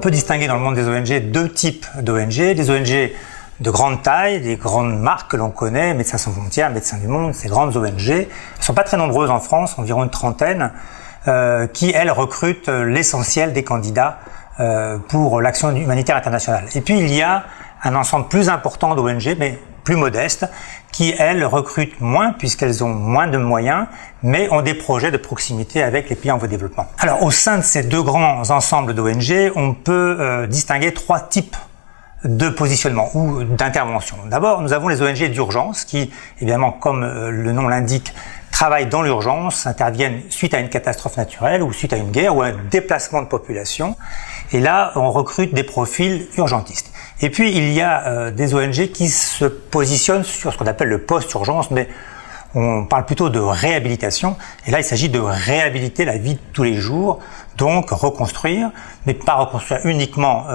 peut distinguer dans le monde des ONG deux types d'ONG. Les ONG de grande taille, des grandes marques que l'on connaît, Médecins sans frontières, Médecins du monde, ces grandes ONG. Elles ne sont pas très nombreuses en France, environ une trentaine, qui, elles, recrutent l'essentiel des candidats pour l'action humanitaire internationale. Et puis, il y a un ensemble plus important d'ONG, mais plus modestes, qui, elles, recrutent moins, puisqu'elles ont moins de moyens, mais ont des projets de proximité avec les pays en voie de développement. Alors, au sein de ces deux grands ensembles d'ONG, on peut distinguer trois types de positionnement ou d'intervention. D'abord, nous avons les ONG d'urgence qui, évidemment, comme le nom l'indique, travaillent dans l'urgence, interviennent suite à une catastrophe naturelle ou suite à une guerre ou à un déplacement de population. Et là, on recrute des profils urgentistes. Et puis, il y a des ONG qui se positionnent sur ce qu'on appelle le post-urgence, mais on parle plutôt de réhabilitation. Et là, il s'agit de réhabiliter la vie de tous les jours, donc reconstruire, mais pas reconstruire uniquement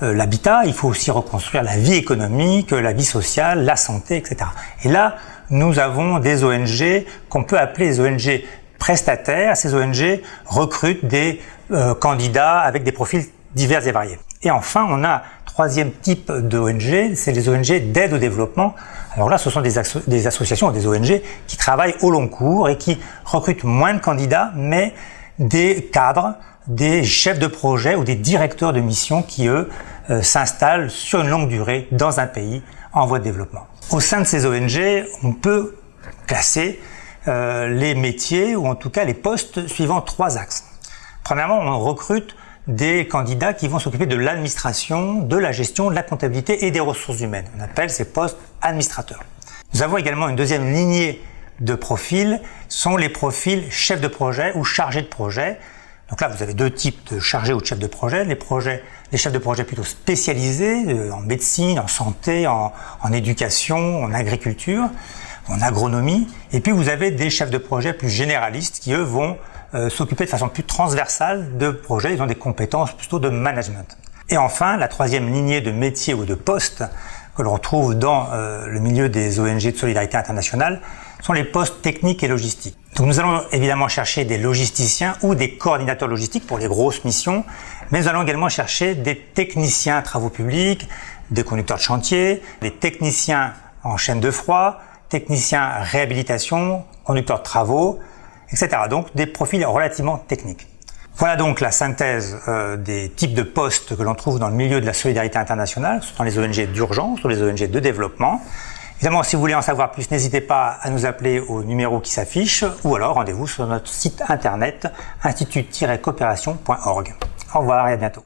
l'habitat, il faut aussi reconstruire la vie économique, la vie sociale, la santé, etc. Et là, nous avons des ONG qu'on peut appeler les ONG prestataires. Ces ONG recrutent des candidats avec des profils divers et variés. Et enfin, on a un troisième type d'ONG, c'est les ONG d'aide au développement. Alors là, ce sont des associations, des ONG qui travaillent au long cours et qui recrutent moins de candidats, mais des cadres, des chefs de projet ou des directeurs de mission qui, eux, s'installent sur une longue durée dans un pays en voie de développement. Au sein de ces ONG, on peut classer les métiers ou en tout cas les postes suivant trois axes. Premièrement, on recrute des candidats qui vont s'occuper de l'administration, de la gestion, de la comptabilité et des ressources humaines. On appelle ces postes administrateurs. Nous avons également une deuxième lignée de profils, sont les profils chefs de projet ou chargés de projet. Donc là, vous avez deux types de chargés ou de chefs de projet. Les chefs de projet plutôt spécialisés en médecine, en santé, en éducation, en agriculture, en agronomie. Et puis vous avez des chefs de projet plus généralistes qui, eux, vont s'occuper de façon plus transversale de projets. Ils ont des compétences plutôt de management. Et enfin, la troisième lignée de métiers ou de postes que l'on retrouve dans le milieu des ONG de solidarité internationale sont les postes techniques et logistiques. Donc nous allons évidemment chercher des logisticiens ou des coordinateurs logistiques pour les grosses missions, mais nous allons également chercher des techniciens travaux publics, des conducteurs de chantier, des techniciens en chaîne de froid, techniciens réhabilitation, conducteurs de travaux, etc. Donc des profils relativement techniques. Voilà donc la synthèse des types de postes que l'on trouve dans le milieu de la solidarité internationale, dans les ONG d'urgence ou les ONG de développement. Évidemment, si vous voulez en savoir plus, n'hésitez pas à nous appeler au numéro qui s'affiche ou alors rendez-vous sur notre site internet institut-coopération.org. Au revoir et à bientôt.